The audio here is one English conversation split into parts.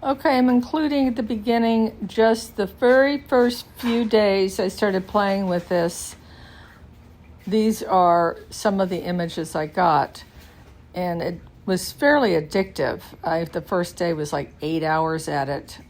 Okay, I'm including at the beginning just the very first few days I started playing with this. These are some of the images I got, and it was fairly addictive. The first day was like 8 hours at it,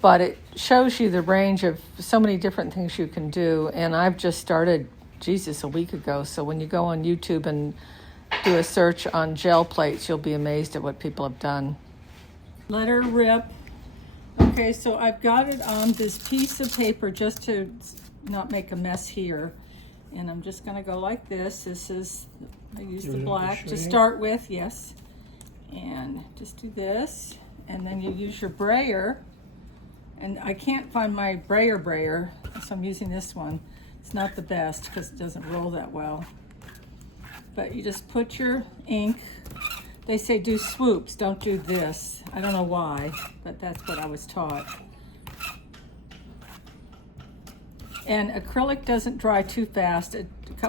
but it shows you the range of so many different things you can do, and I've just started, a week ago, so when you go on YouTube and do a search on gel plates, you'll be amazed at what people have done. Let her rip. Okay, so I've got it on this piece of paper just to not make a mess here. And I'm just gonna go like this. I use the black to start with, yes. And just do this. And then you use your brayer. And I can't find my brayer, so I'm using this one. It's not the best because it doesn't roll that well. But you just put your ink. They say do swoops, don't do this. I don't know why, but that's what I was taught. And acrylic doesn't dry too fast,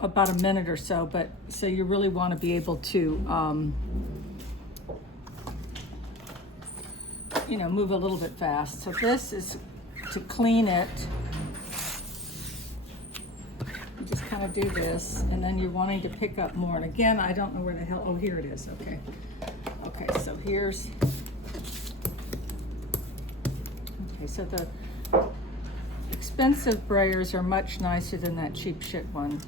about a minute or so, but so you really want to be able to, move a little bit fast. So this is to clean it. You just kind of do this, and then you're wanting to pick up more. And again, I don't know where the hell, oh, here it is, okay. Okay, so so the expensive brayers are much nicer than that cheap shit one.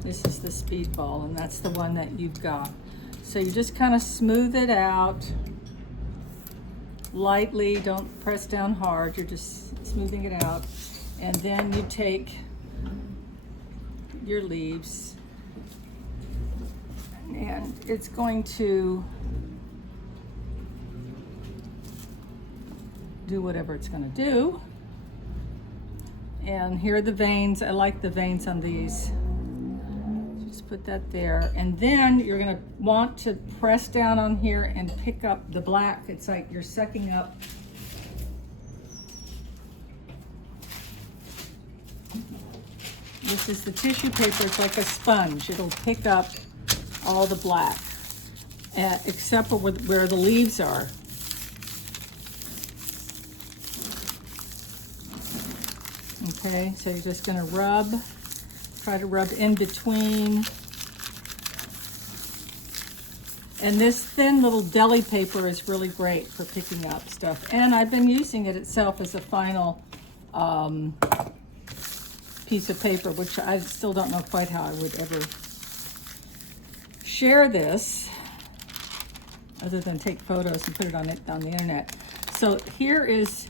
This is the Speedball, and that's the one that you've got. So you just kind of smooth it out lightly, don't press down hard, you're just smoothing it out. And then you take your leaves, and it's going to do whatever it's going to do. And here are the veins. I like the veins on these. Just put that there. And then you're going to want to press down on here and pick up the black. It's like you're sucking up this is the tissue paper. It's like a sponge. It'll pick up all the black, except for where the leaves are. Okay, so you're just gonna try to rub in between. And this thin little deli paper is really great for picking up stuff. And I've been using it itself as a final piece of paper, which I still don't know quite how I would ever share this, other than take photos and put it on the internet. So here is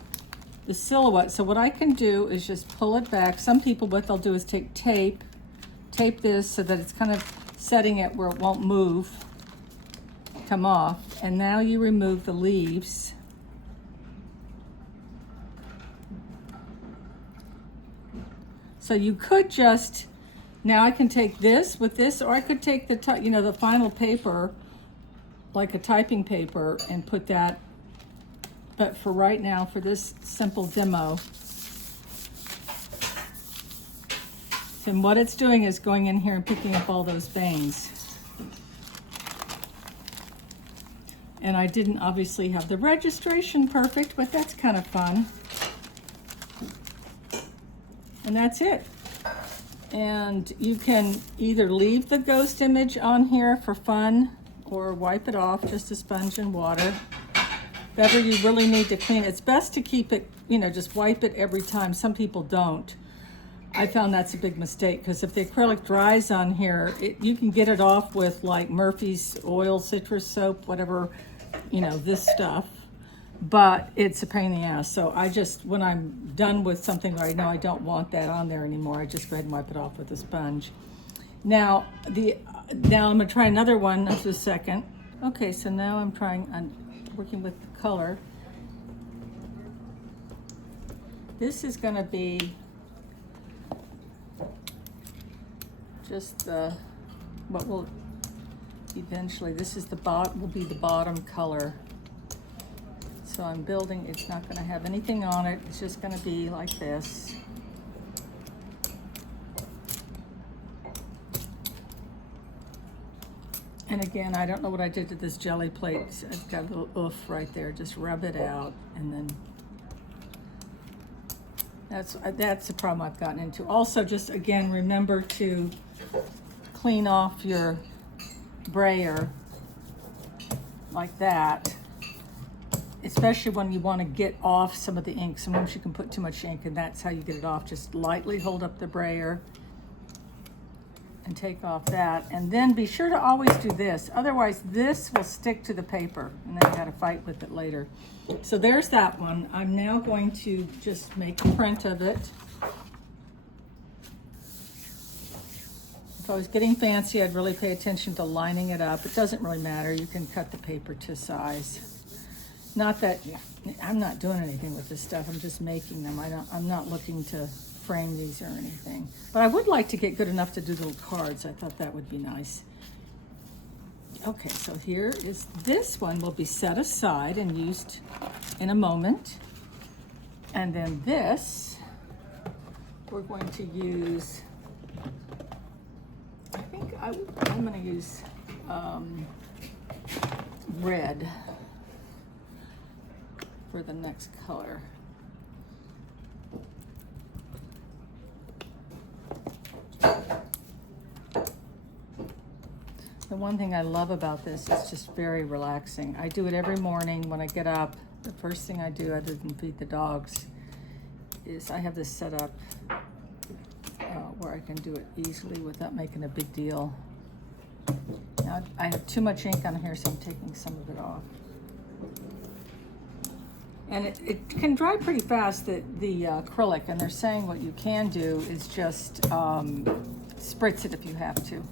the silhouette. So what I can do is just pull it back. Some people, what they'll do is take tape this so that it's kind of setting it where it won't come off. And now you remove the leaves. So you could just, now I can take this with this, or I could take the final paper, like a typing paper, and put that. But for right now, for this simple demo, and what it's doing is going in here and picking up all those veins. And I didn't obviously have the registration perfect, but that's kind of fun. And that's it. And you can either leave the ghost image on here for fun or wipe it off, just a sponge and water. Better, you really need to clean it. It's best to keep it, just wipe it every time. Some people don't. I found that's a big mistake, because if the acrylic dries on here, you can get it off with like Murphy's oil, citrus soap, whatever, this stuff. But it's a pain in the ass. So I just, when I'm done with something where I know I don't want that on there anymore, I just go ahead and wipe it off with a sponge. Now I'm gonna try another one in just a second. Okay, so now I'm working with the color. This is gonna be just what will eventually, this is will be the bottom color. So I'm building, it's not gonna have anything on it. It's just gonna be like this. And again, I don't know what I did to this jelly plate. It's got a little oof right there. Just rub it out, and then that's the problem I've gotten into. Also, just again, remember to clean off your brayer like that, especially when you want to get off some of the ink. Sometimes you can put too much ink, and that's how you get it off. Just lightly hold up the brayer and take off that, and then be sure to always do this, otherwise this will stick to the paper and then you got to fight with it later. So there's that one. I'm now going to just make a print of it. If I was getting fancy, I'd really pay attention to lining it up. It doesn't really matter. You can cut the paper to size. Not that I'm not doing anything with this stuff. I'm just making them. I'm not looking to frame these or anything, but I would like to get good enough to do little cards. I thought that would be nice. Okay, so here is this one will be set aside and used in a moment, and then this we're going to use. I think I'm going to use red for the next color. The one thing I love about this is just very relaxing. I do it every morning when I get up. The first thing I do, other than feed the dogs, is I have this set up where I can do it easily without making a big deal. Now, I have too much ink on here, so I'm taking some of it off. And it can dry pretty fast, the acrylic, and they're saying what you can do is just spritz it if you have to.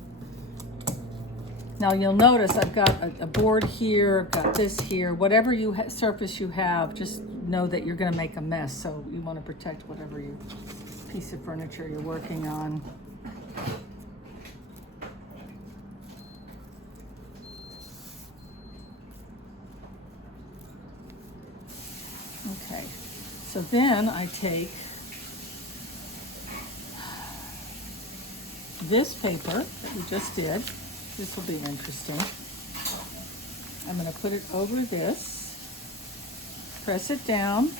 Now you'll notice I've got a board here, I've got this here. Whatever surface you have, just know that you're going to make a mess. So you want to protect whatever piece of furniture you're working on. Okay, so then I take this paper that we just did. This will be interesting. I'm going to put it over this, press it down,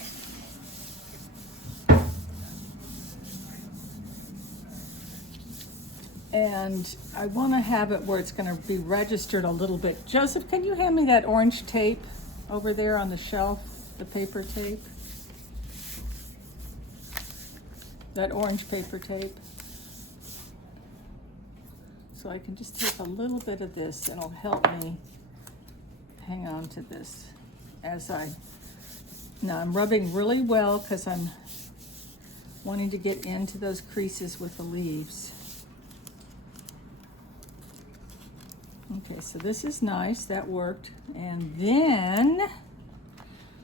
and I want to have it where it's going to be registered a little bit. Joseph, can you hand me that orange tape over there on the shelf, the paper tape? That orange paper tape. So I can just take a little bit of this and it'll help me hang on to this now I'm rubbing really well because I'm wanting to get into those creases with the leaves. Okay, so this is nice, that worked. And then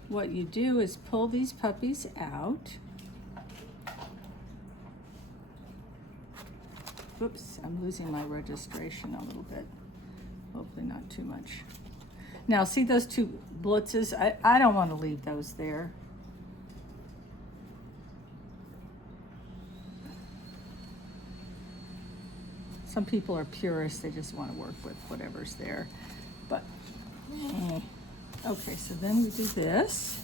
what you do is pull these puppies out. Oops, I'm losing my registration a little bit. Hopefully not too much. Now, see those two blitzes? I don't want to leave those there. Some people are purists. They just want to work with whatever's there. But, okay, so then we do this.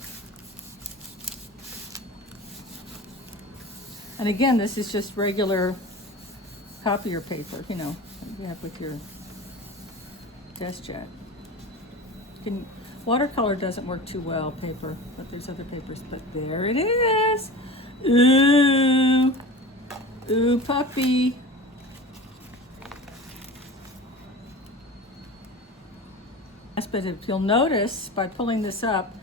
And again, this is just regular copier paper, you know, you have with your DeskJet. Watercolor doesn't work too well, paper, but there's other papers. But there it is. Ooh, ooh, puppy. But if you'll notice, by pulling this up,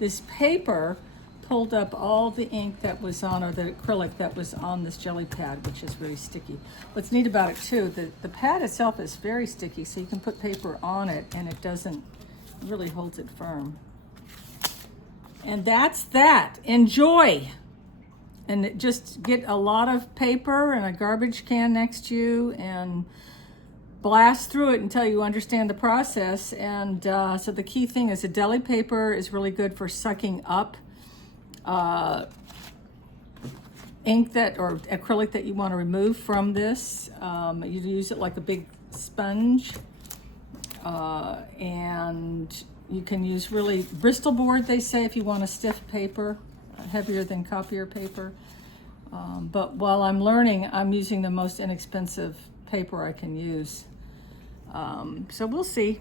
this paper pulled up all the ink that was on, or the acrylic that was on this jelly pad, which is really sticky. What's neat about it too, the pad itself is very sticky, so you can put paper on it and it really holds it firm. And that's that. Enjoy. And just get a lot of paper and a garbage can next to you and blast through it until you understand the process. And so the key thing is the deli paper is really good for sucking up ink or acrylic that you want to remove from this. You use it like a big sponge. And you can use really Bristol board, they say, if you want a stiff paper, heavier than copier paper. But while I'm learning, I'm using the most inexpensive paper I can use. So we'll see.